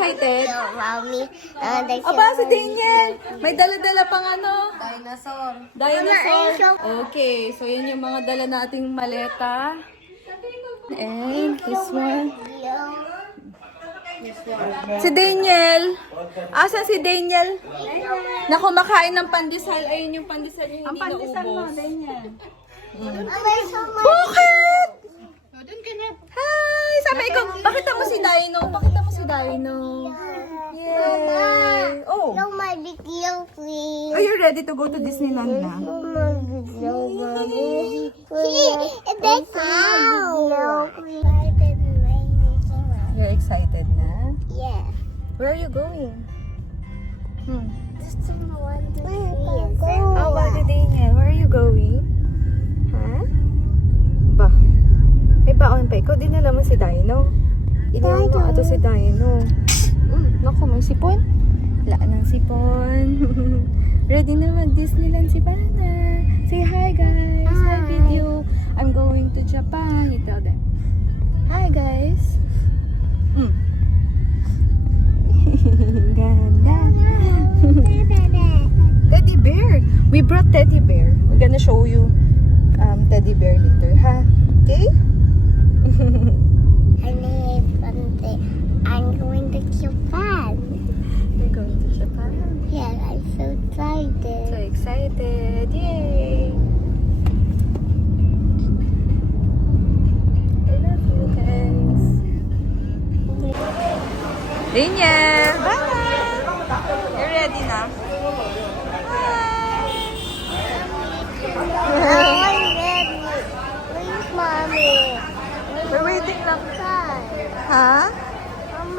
excited? Mommy, Aba, si Daniel! May dala-dala pang ano? dinosaur. Dinosaur. Okay, so yun yung mga dala nating maleta. And this one. Si Daniel. Asan si Daniel? Na kumakain ng pandesal. Ayun yung pandesal yung hindi naubos. Daniel. Bakit? Hi! Sabi ikaw, pakita mo si Dino. Pakita mo si Dino. Yay! Oh! No, my video, please. Are you ready to go to Disneyland na? No, my video, mommy. That's how. You're excited na? Yeah. Where are you going? Just someone to How about you, Daniel? Where are you going? Ha? Ba? May baon pa. Ikaw din alam mo si Dino. Iniwan mo ato si Dino. Naku, may sipon. Wala ng sipon. Ready na mag-Disneyland si Bana. Say hi, guys. Hi, video. I'm going to Japan. You tell them. Hi, guys. Ganda. Teddy bear. We brought teddy bear. We're gonna show you teddy bear later, ha? Okay? I'm going to Japan. You're going to Japan. Yeah, I'm so excited. So excited. Yay! I love you guys. Daniel! Bye! You're ready na? I'm ready. Please, mommy. We're waiting lang. Bye. Ha?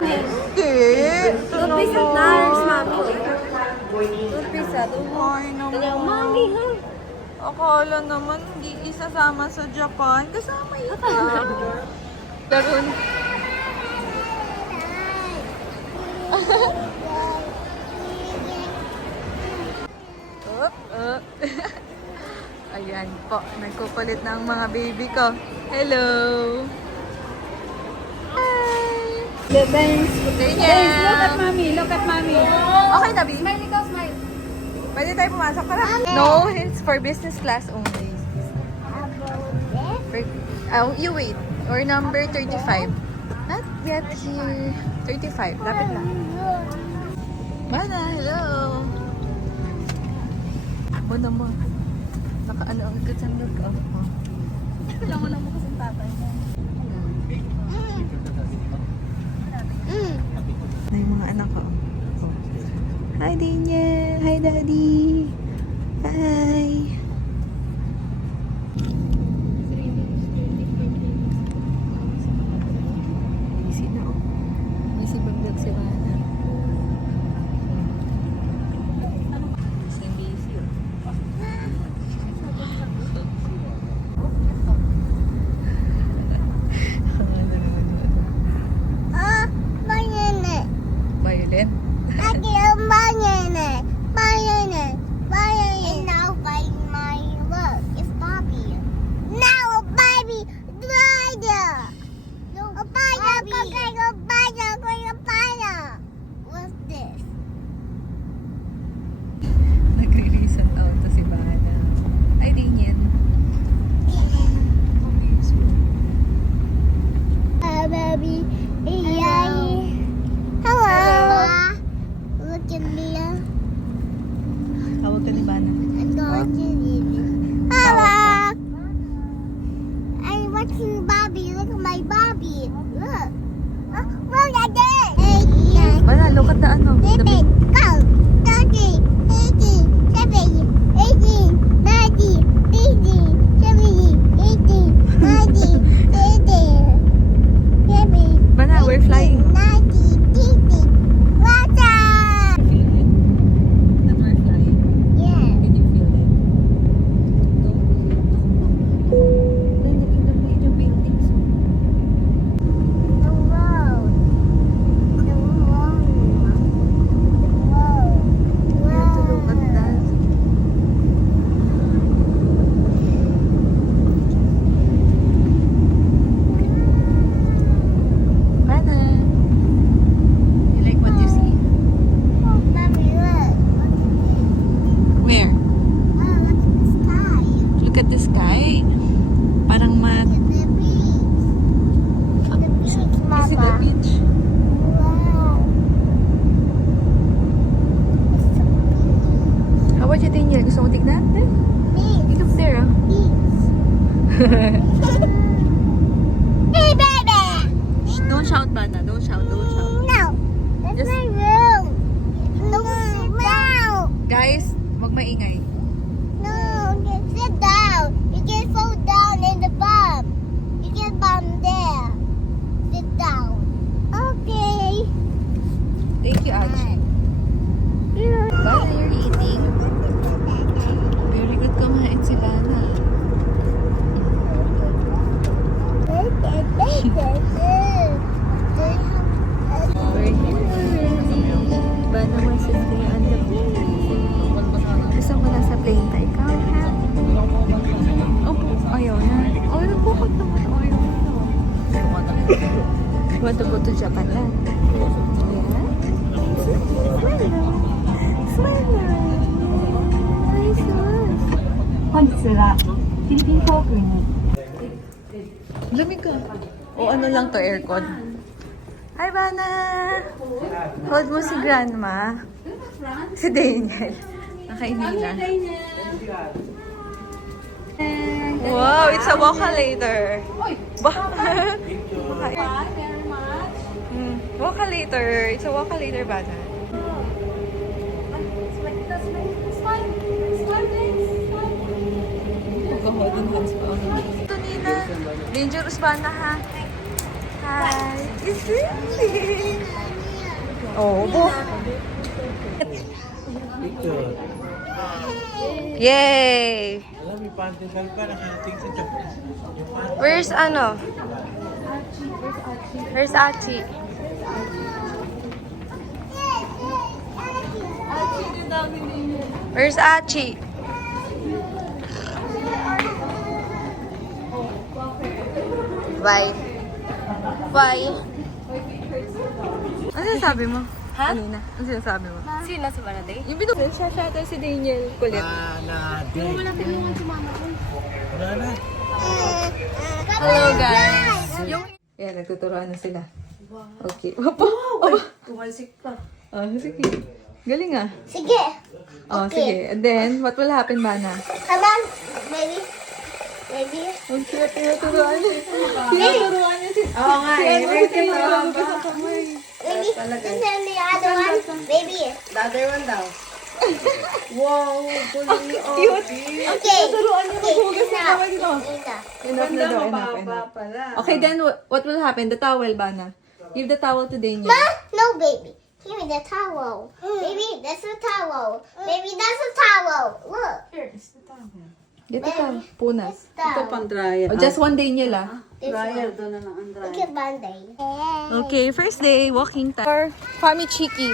Hindi. Toothpaste at nurse, mommy. Toothpaste at Ay naman. Mommy, ha? Akala naman hindi isasama sa Japan. Kasama ikaw. Darun. Ayan po. Nagkukulit ng mga baby ko. Hello. Hi. Guys, Daniel. mommy. Look at mommy. Okay na, B? Smile, ikaw, smile. Pwede tayo pumasok para? No, it's for business class only. Oh, you wait. Or number 35. Not yet here. 35. Lapit lang. Mana, hello. Mo naman. Nakaano ang agad sa nag Kailangan mo kasi tatay mo. Na yung mga anak ko. Hi, Daniel. Hi, Daddy. Hi. Busy na ako. Busy bagdag si Mana. Busy. Violin? And now by my look, it's Bobby. Now Bobby, what's this? Nag-release ang tao to si Mana. Hi, Daniel. Baby, hello. Look at me. Tawag ka ni Mana. I'm going to leave you. Hello. I'm watching Bobby. Look at my Bobby. Look. Look at this. Mana, look at the ano. Baby, go. 30, 80, 70, 80, 90, 80, 70, 80, 90, 80. Baby. Mana, we're flying. 90, 80. Watch out. Feel it? That we're flying. Yeah. Did you feel it? No. Nagiging yung buildings. The road. The road. Hey, baby. Don't shout, Bana. Don't shout. Don't shout. No, that's Just- my room. No, no. Guys, magmaingay. No, you sit down. You can fall down in the bum. You can bum there. Sit down. Okay. Thank you, Achi. Bana, you're eating. Very good kumain si Bana. We're here. Bana was sitting on the plane. Gusto mo nasa plane tayo? Ikaw, ha? Opo, ayaw na. Oh, nagpukot naman. Ayaw na. Want to go to Japan na? Yeah? Smile na. Smile na. Nice one. 本日はフィリピン航空に Lamig ka. O ano lang to, aircon. Hi, Bana! Hold mo si Grandma. Si Daniel. Nakainila. Wow, it's a Walkalator. Walkalator. It's a Walkalator, Bana. Ito, Nina. Dangerous Bana, ha? Hi. It's really. Oh, bo. Picture. Yay! Alam, may pandesal pa nakarating sa Japan. Yung pandesal. Where's ano? Where's Achi? Where's Achi? Bye. Bye. Ano sinasabi mo? Ha? Kanina. Ano sinasabi mo? Sino si Banaday? Yung binuksan siya siya si Daniel. Kulit. Na, Wala tulungan si mama ko. Wala na. Hello guys! Yung... Ayan, nagtuturoan na sila. Okay. Opo! Opo! Tumalsik pa. Oh, sige. Galing ah. Sige. Oh, Okay. sige. And then, what will happen, Bana? Come on, baby. Baby. Ang cute, tinuturoan niya. Tinuturoan niya si... Oo nga eh. Si Daniel. Sa kamay. Baby. And then the other one. Baby. The other one daw. Wow, kuling Cute. Okay. Tinuturoan niya maghugas ng Enough. kamay nito. Enough. Enough na daw, enough, enough. Okay, then what will happen? The towel, Bana. Give the towel to Daniel. Ma? No, baby. Give me the towel. Baby, that's the towel. Baby, that's the towel. Look. Get the towel. Punas. Ito pang dryer. Oh, just one Daniel ah. Dryer, doon na lang ang Look dryer. at Monday. Okay, first day, walking time. For Fami Chiki.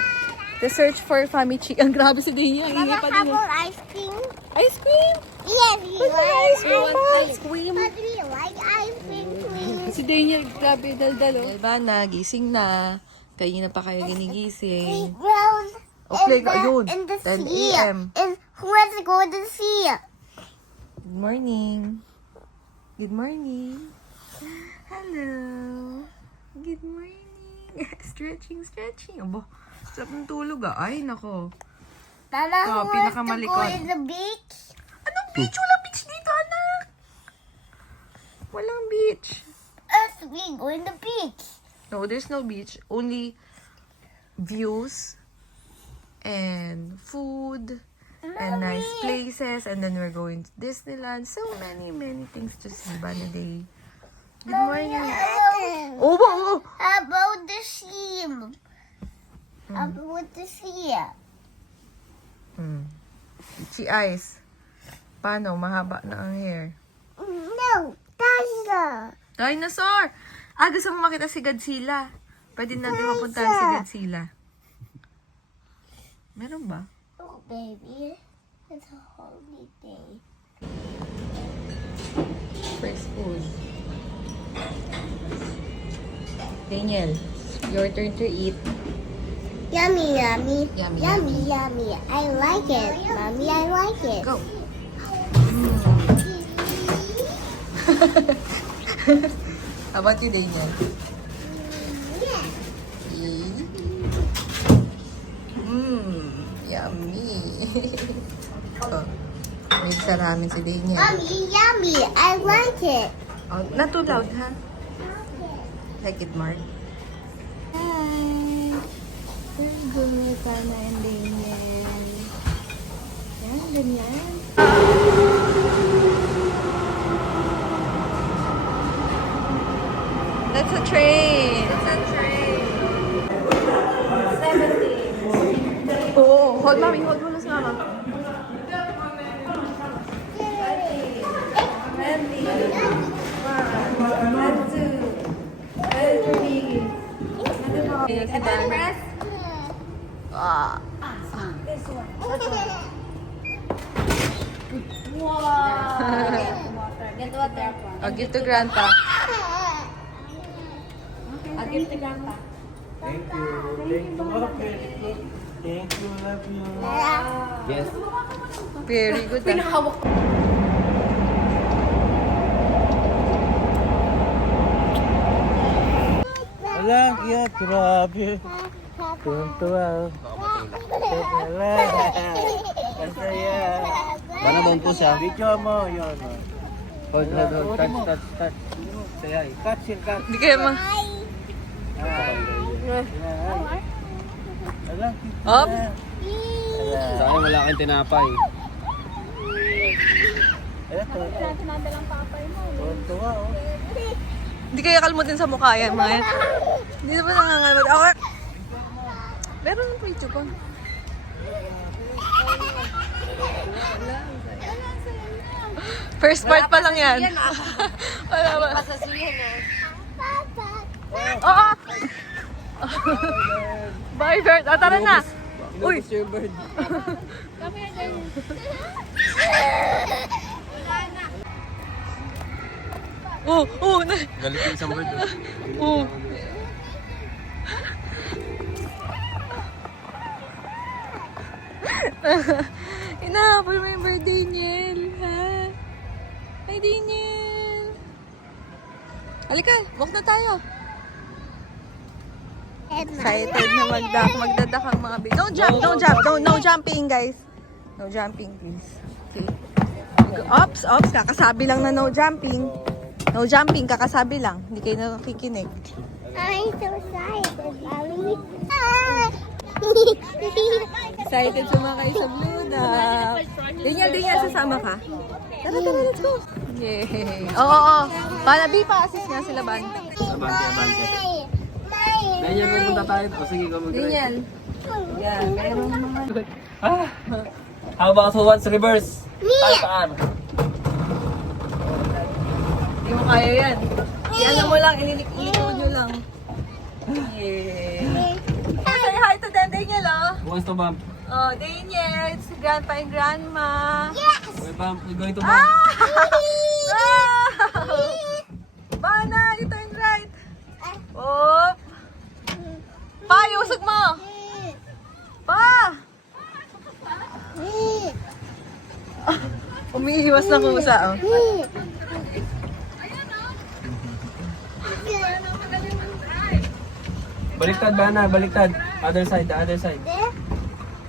The search for Fami Chiki. Ang grabe si Daniel. Ang Mama, pa how din. about ice cream? Ice cream? Yes, we Ice cream. like Ice cream. But we like ice cream, please. Si Daniel, grabe daldalo. Bana, gising na. Kanina pa kayo We ginigising. rose Okay, in ayun. in the 10 sea. a.m. And who wants to go to the sea? Good morning. Good morning. Hello. Good morning. Stretching, stretching. Abo, sarap ng tulog ah. Ay, nako. Mama, Oh, who wants to go pinakamalikot. in the beach? Anong beach? Walang beach dito, anak. Walang beach. Us, we go in the beach. No, there's no beach. Only views and food and nice places. And then we're going to Disneyland. So many, many things to see, Banaday. Good morning. Oh, oh, How about the sea? How Hmm. about the sea? oh. Itchy eyes. Paano? Mahaba na ang hair. No, dinosaur. Dinosaur! Ah, gusto mo makita si Godzilla. Pwede natin mapuntahan si Godzilla. Meron ba? Oh, baby. It's a holiday. First food. Daniel, your turn to eat. Yummy, yummy. Yummy, Yummy, yummy. I like it. Mommy, I like it. Go. How about you, Daniel? Yeah. Mmm, yummy. Oh. Mix namin si Daniel. Mommy, yummy. I like it. Oh, not too loud, ha? Like it, Mark? Hi! Very good, Sana and Daniel. Yan, ganyan. That's a train! That's a train! 70. Oo, hold mommy, hold mo na si mama. 20. Ah. Get water. I'll give to Grandpa. I'll give to Grandpa. Thank you. Thank you. Thank you. Love you. Yes. Very good. Pinahawak. Wala, cute. Grabe. Tuntua. Masaya. Para bang po siya? Video mo. Yun. Hold. Touch. Say hi. Catch it, catch. Hindi kayo ma... Wala, cute. Up? Sa akin wala kang tinapay. Ito. Tuntua, oh. Hindi kayo kalmutin sa mukha yan, mga yan. Hindi naman nangangalmut. Ako! Meron ng video ko. First part pa lang yan. Wala ba? Pasasiyan na. Oo! Bye, Bert. Ah, tara na. Uy! Bird. Oh, na. Galit yung isang bird. Oh. Inahabol mo yung birthday Daniel, ha? Hi, Daniel. Halika, walk na tayo. Excited na magdadak ang mga baby. Don't jump. No jumping, guys. No jumping, please. Okay. Ops, kakasabi lang na no jumping. No jumping, kakasabi lang. Hindi kayo nakikinig. I'm so excited, Mommy. Excited sumakay sa Blue Duck. Daniel, sasama ka? Tara, let's go. Yay. Oo. Panabi pa, assist nga sila, Ban. Daniel, pupunta tayo. O sige, go mag-drive. Daniel. Yan, meron naman. How about who wants reverse? Paan? Hindi mo kaya yan. Iano mo lang, ililikod nyo lang. Yeah. Say hi to them, Daniel, oh. Who wants to bump? Oh, Daniel, it's Grandpa and Grandma. We bump. We're going to bump. Wow! Bana, you turn right. Oh. Pa, iusog mo. Pa! Umiiwas na kusa, oh. Baliktad, Bana. Baliktad. Other side. The other side.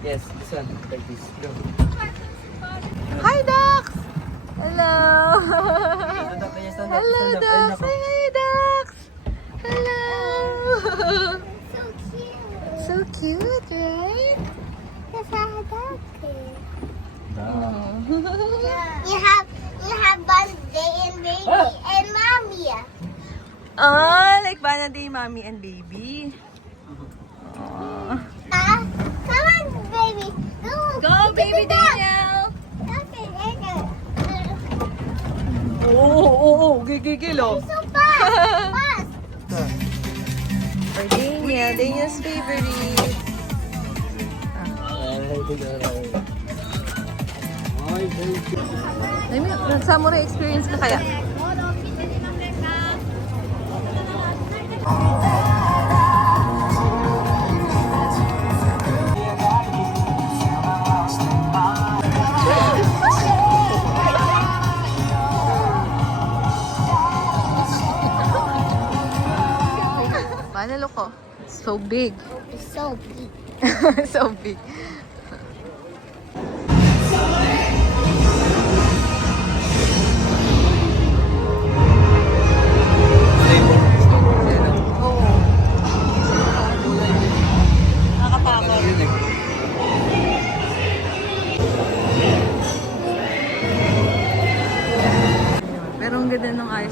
Yes, this one. Like this. Go. Hi, Dax! Hello! Stand up. Hello, Dax! Say hi, Dax! Hello! So cute. So cute, right? Yes, I like it. You have birthday and baby and mommy. Ah, like Bana Day, Mommy and Baby. Aww. Come on, baby. Go, baby Daniel! Oo, gigigil, oh. So fast. For Daniel's favorite. Nag-samurai experience ka kaya? Paano ko? So big. So big. So big.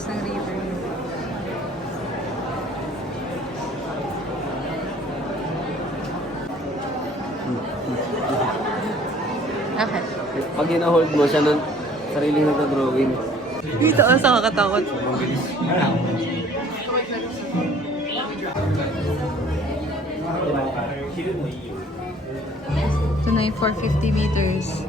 ng river. Okay. Pag hina-hold mo siya ng sariling nagka-drawing. Dito ang sa kakatakot. Mabilis. Ito na yung 450 meters.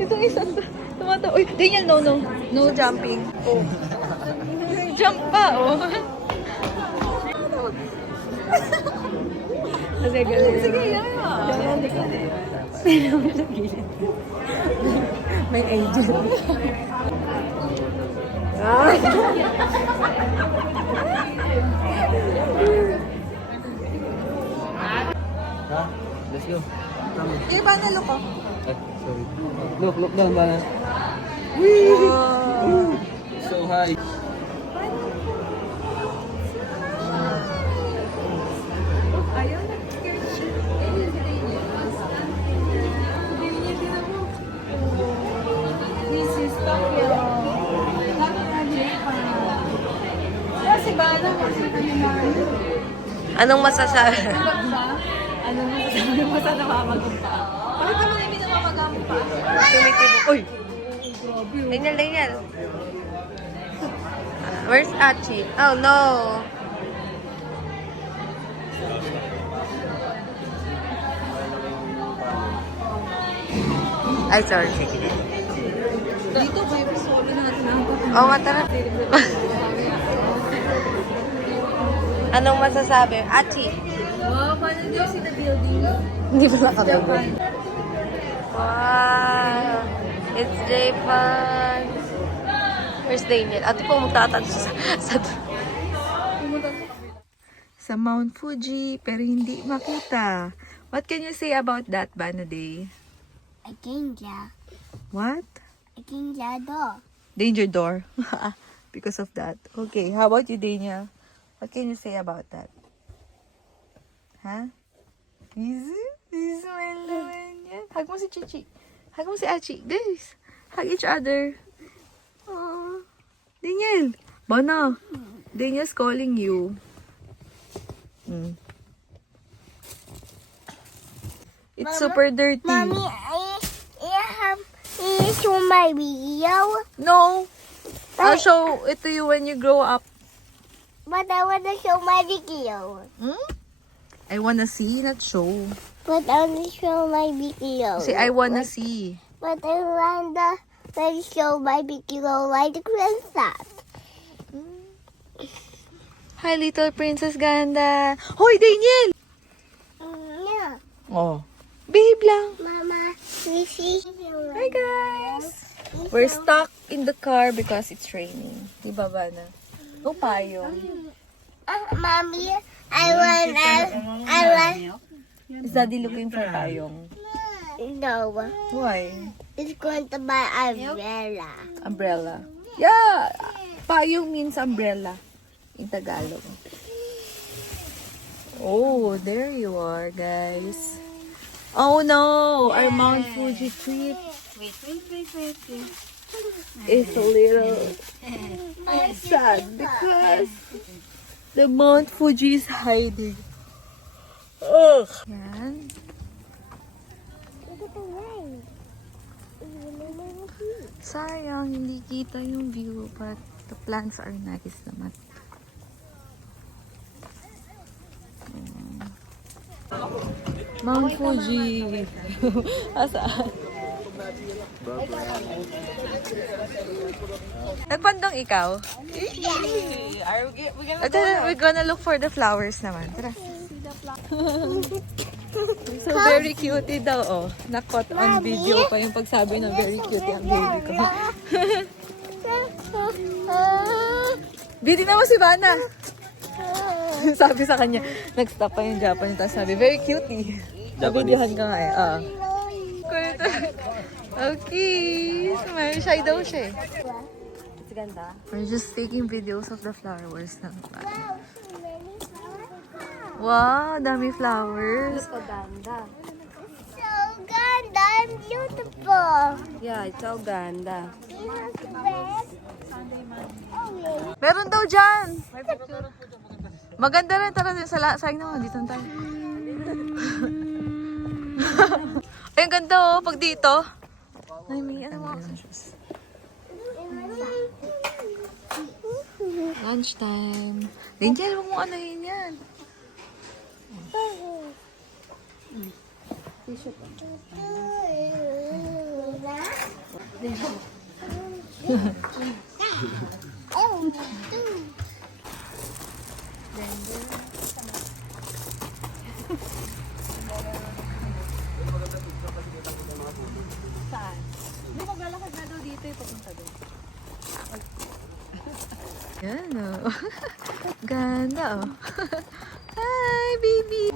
Itong isang tumatawa. Uy, Daniel, no, no. No jumping. Oh. Jump pa, oh. Sige, sige, yan. May angel. Ha? Let's go. Come. Eh, paano look ko? Ay, sorry. Look down ba? Oh. So high. Ayaw na. This is Tokyo. Kasi ba na kasi kami na Anong masasabi? Anong masasabi mo sa namamagumpa? Bakit naman hindi namamagumpa? Tumitibok. Uy! Daniel, Daniel. Where's Achi? Oh, no. Ay, sorry. Dito kayo solo natin ang Oo, nga, tara. Anong masasabi? Achi? Wow, paano daw si the building? Hindi ba nakabagay? Wow! It's Japan! Where's Daniel? Ate po magtatanong Sa Mount Fuji, pero hindi makita. What can you say about that, Banaday? I think yeah. What? I think yeah, though. Danger door. Because of that. Okay, how about you, Daniel? What can you say about that? Huh? This one naman yan. Hug mo si Chichi. Hug mo si Achi. Guys, hug each other. Aww. Daniel. Bana. Daniel's calling you. It's super dirty. Mommy, I show my video, No. I'll show it to you when you grow up. but I want to show my video. Hmm? I wanna see, not show. But I want to show my video. Say, I wanna see. But I want to show my video like the princess. Hi, little Princess Ganda. Hoy, Daniel! Yeah. Oh. Babe lang. Mama, we see. Hi, guys. We're stuck in the car because it's raining. Di ba, Bana? Oh, payong. Mommy, I want. Is Daddy looking for payong? No, Why? it's going to buy umbrella. Umbrella. Yeah! Payong means umbrella in Tagalog. Oh, there you are, guys. Oh no! Our Mount Fuji trip is a little sad because the Mount Fuji is hiding. Ugh! Yan. Look at the rain. Sayang, hindi kita yung view, but the plants are nice naman. Mount Fuji. Asaan? Nagpandong ikaw? We're gonna look for the flowers naman. Tara. So very cutie daw, oh. Nakot on video pa yung pagsabi na very cutie ang baby ko. Bidi na mo si Bana. Sabi sa kanya, nag-stop pa yung Japanese, tapos sabi, very cutie. Nabidyohan ka nga eh. Okay. May shy daw siya eh. It's ganda. We're just taking videos of the flowers na. Wow, so many flowers. Wow, dami flowers. So ganda. So ganda and beautiful. Yeah, it's so ganda. You have the best. Oh, really? Meron daw dyan. Maganda rin. Tara din sa sayang naman. Dito na tayo. Ay, ang ganda oh. Pag dito. Ay, may ano mga accessories. Lunchtime. Angel, huwag mo anahin yan. Hindi maglalakad na daw dito yung papunta doon. Yan oh. Ganda oh. Hi, baby.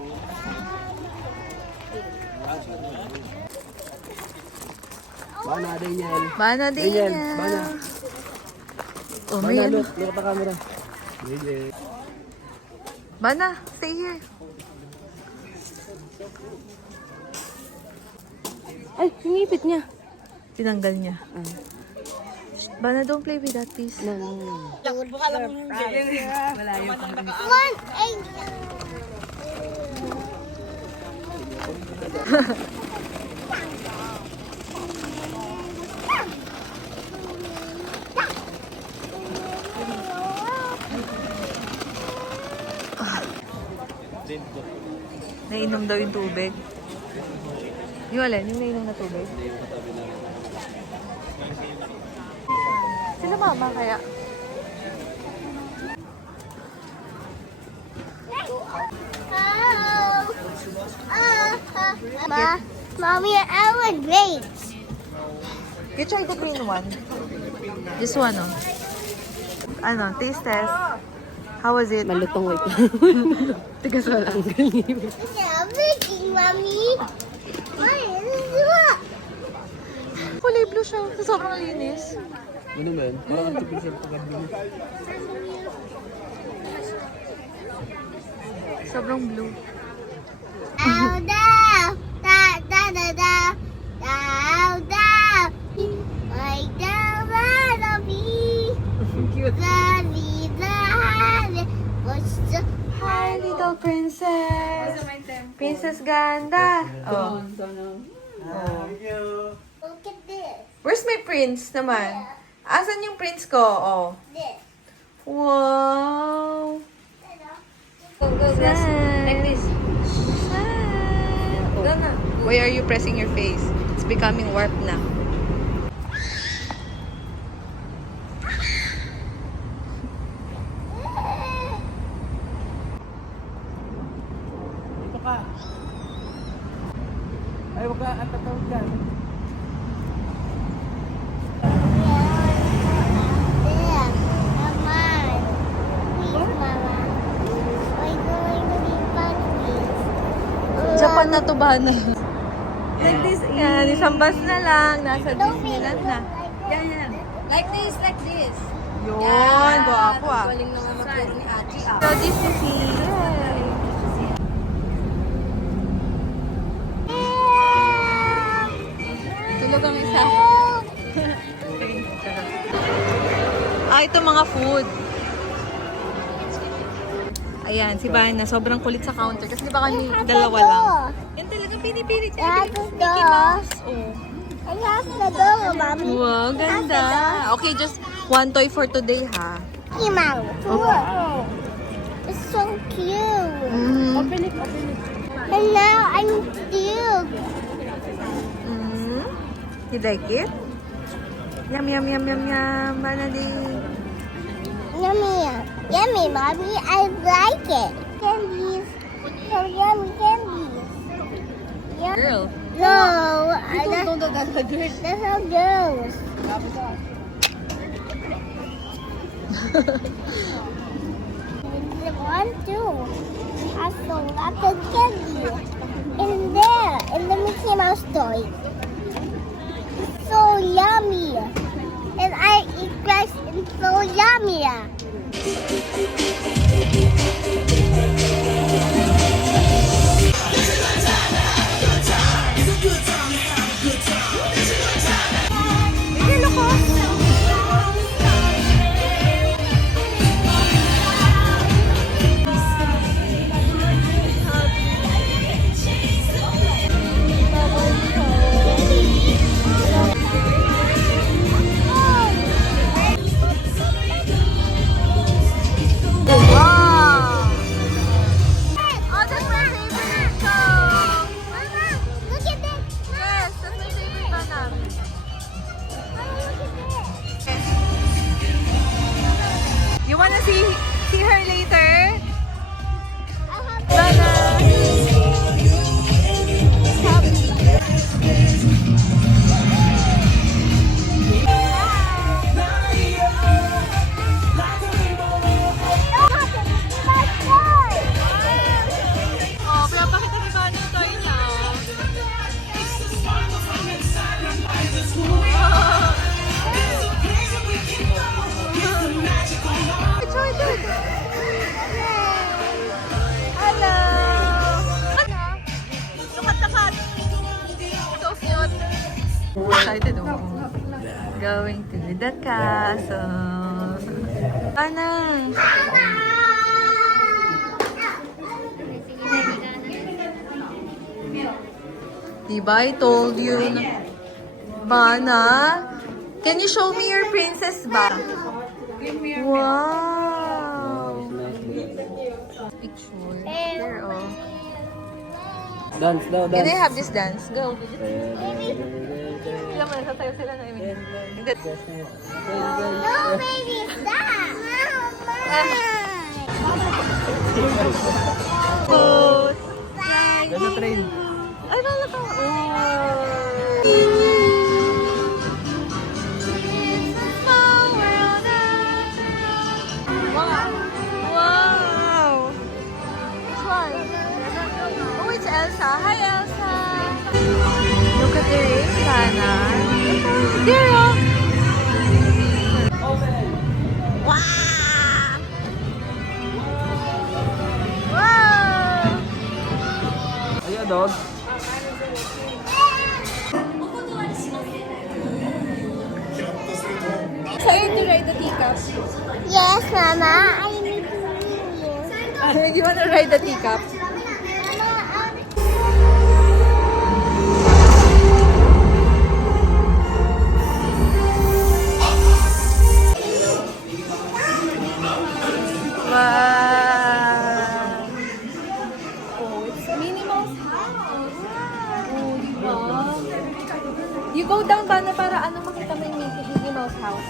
Bana, Daniel. Bana din Daniel, yan. bana. Oh, may Bana, ano. look at the camera. Daniel. Bana, stay here. Ay, hinipit niya. Tinanggal niya. Bana, don't play with that, please. No, no, no. One, eight. Nainom daw yung tubig. Yung alin? Yung nainom na tubig? Sila mama kaya? Mommy, I want grapes. You try the green one. This one, oh. Ano, taste test. How was it? Malutong wait. Tigas wala. I'm making, Mommy. What is what? Kulay blue siya. Sobrang linis. Ano ba yun? Parang artificial pagkabi mo. Sobrang blue. Down, down, da, da, da, da, down, down. Like down, Mommy. Cute. Daddy, daddy, what's the Hi, little princess. Princess Ganda. Oh. Look at this. Where's my prince naman? Asan yung prince ko? Oh. This. Wow. Go, go, guys. Like this. Why are you pressing your face? It's becoming warped na. Dito ka. Ay, wag ka. Ang tatawag dyan. There. Come on. Please, Mama. We're going to be fun, please. Japan na to ba na? Like this. Yan, isang bus na lang. Nasa Disneyland na. Like this, like this. Yun, guwapo ah. Galing na nga magturo ni Ate ah. So, Disney Sea. Yay. Tulog ang isa. Ito mga food. Ayan, si Bana, sobrang kulit sa counter. Kasi di ba kami dalawa lang. Yan talaga pinipili niya. That's the Mickey door. Mouse. Oh. I have the door, Mommy. Wow, ganda. Okay, just one toy for today, ha? Mickey Mouse. Look. It's so cute. Open it, open it. And now I'm cute. You like it? Yum, yum, yum, yum, yum. Bana din. Yummy. Yummy, Mommy. I like it. Candies. So yummy candies. Yum. Girl. No, that's Don't do that, girl. how girls. One, two. I saw lots of candy in there, in the Mickey Mouse toy. It's so yummy. And I eat rice. It's so yummy. You wanna see her later? Oh, pinapakita ni Bana yung toy niya. Hello! Look at the cat! So cute! Excited oh. Going to the castle. Anang! Diba, I told you. Bana, can you show me your princess ba? Wow! Picture. There, oh. Dance daw, Can I dance. have this dance? Go. Sila mo, nasasayo sila na imin. No, baby, stop. Pose. Nasa train. Ay, wala ka. Wow! Which one? Oh, it's Elsa. Hi, Elsa. Look at the ring, Hana. Girl. Wow! Wow! Ayan, dog. Excited to ride the teacup. Yes, Mama. I need to You wanna ride the teacup? Wow! Oh, it's Minnie Mouse house. Oh, diba? You go down ba na para ano makita mo yung Minnie Mouse house?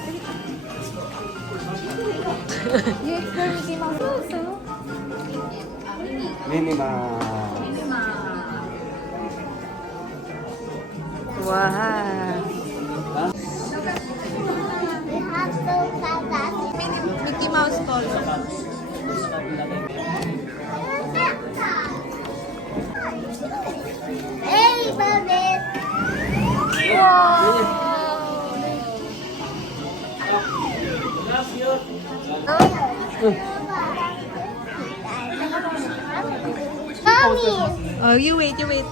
You explore Mickey Mouse house, oh? Minima. Wow! We have to cut that. Mickey Mouse doll. Hey, baby. Mommy. Oh, you wait, you wait.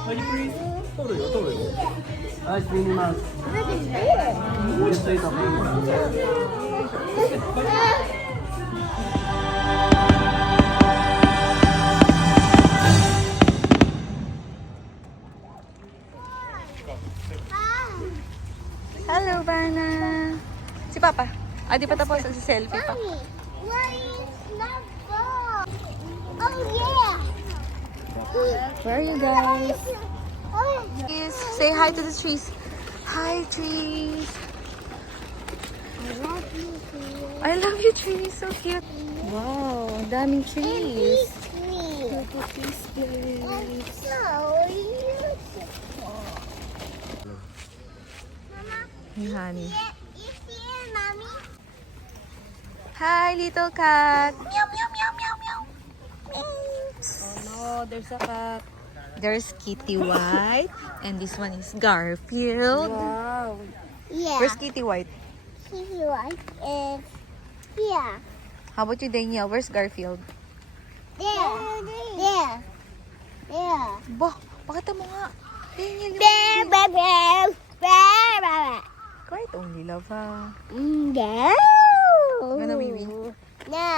Ah, it's Minnie Mouse. What is this? Just wait, okay. Hello, Bana. Si Papa. Ah, di pa tapos. Selfie pa. Mommy, where is that ball? Oh, yeah. Where are you guys? Oh, Please say hi to the trees. Hi, trees. I love you, trees. So cute. Wow, ang daming trees. Look at this place. so beautiful. Mama, Hey, honey. you see it, Mommy? Hi, little cat. Meow, meow, meow, meow, meow. Oh no, there's a cat. There's Kitty White, and this one is Garfield. Wow, down. Yeah. Where's Kitty White? Kitty White is here. How about you, Daniel? Where's Garfield? There. There. There. Bah, pakita mo nga. Daniel, yung... Bear, bear, bear. Bear, bear. Quiet only, love, ha? No. Gonna wee wee. No.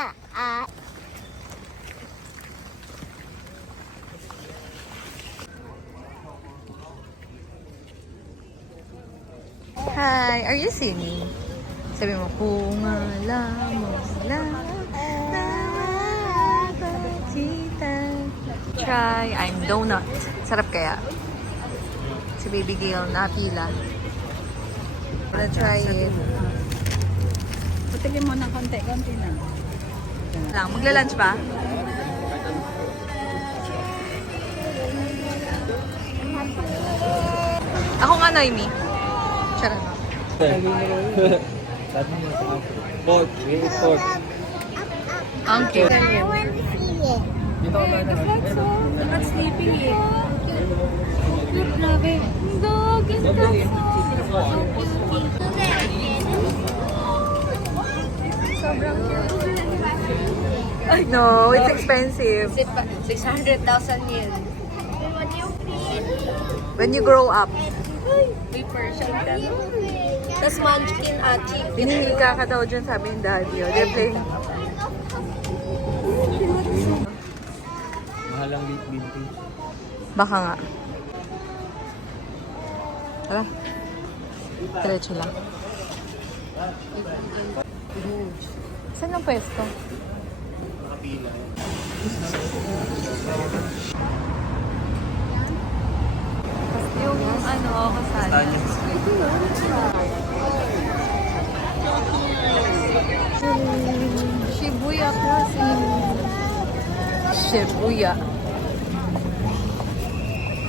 Hi, are you singing? Sabi mo, kung alam mo lang try, I'm donut. Sarap kaya? Si Baby Gail na pila. Gonna try it. Putigin mo ng konti-konti na. Lang, magla-lunch ba? Ako nga, Noemi. Charot. Pork. We eat pork. Ang cute. I want to see it. Dito ka na. Not sleeping eh. Grabe. Dog, no, it's expensive. 600,000 yen. When you grow up. May Persian ka. Tapos munchkin achi. Hindi kakataw dyan, sabi ng daddy. Oh. They're playing. Mahalang late binti. Baka nga. Tara. Diretso lang. Saan ang pwesto? Nakapila. Yung ano, kasali. Kastanya. Shibuya Crossing. Shibuya.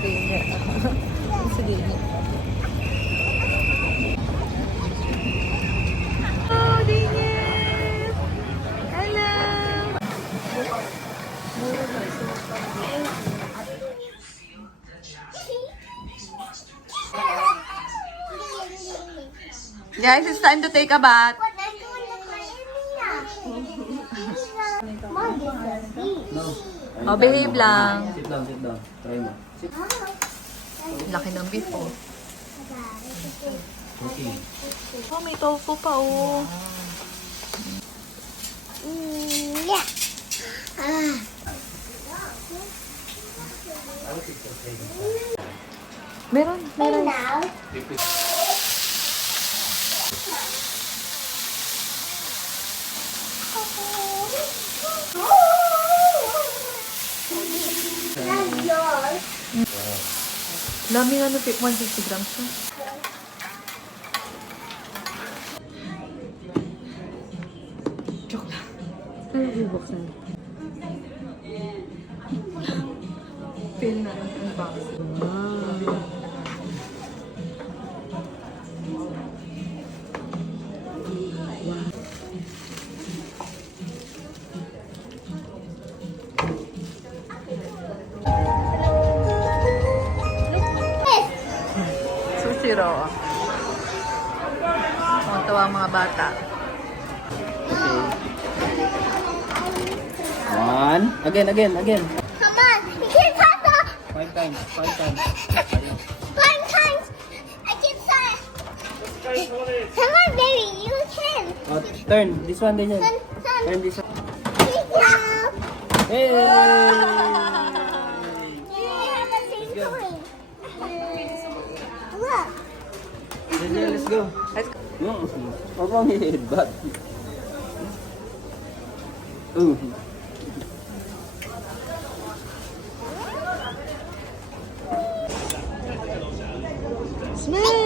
Sige. Sige. Oh, Daniel! Hello! Guys, it's time to take a bath. Oh, behave lang. Sit down, sit down. Try mo. Sit. Laki ng beef, oh. Okay. Oh, may tofu pa, oh. Yeah. Meron. Now. That's yours. Dami nga, 150 grams siya. Joke lang. Buksan. Feel na ang unboxing. Sushiro. Tawa ang mga bata. Okay. One. Again. Come on. You can touch that. 5 times. 5 times. 5 times. I can touch. Come on, baby. You can. Oh, turn. This one din yan. Turn. Turn this one. Good job. Hey! You have the same toy. Look. Yeah, let's go. Let's go. No. Huwag mong headbutt. Ooh. Smile!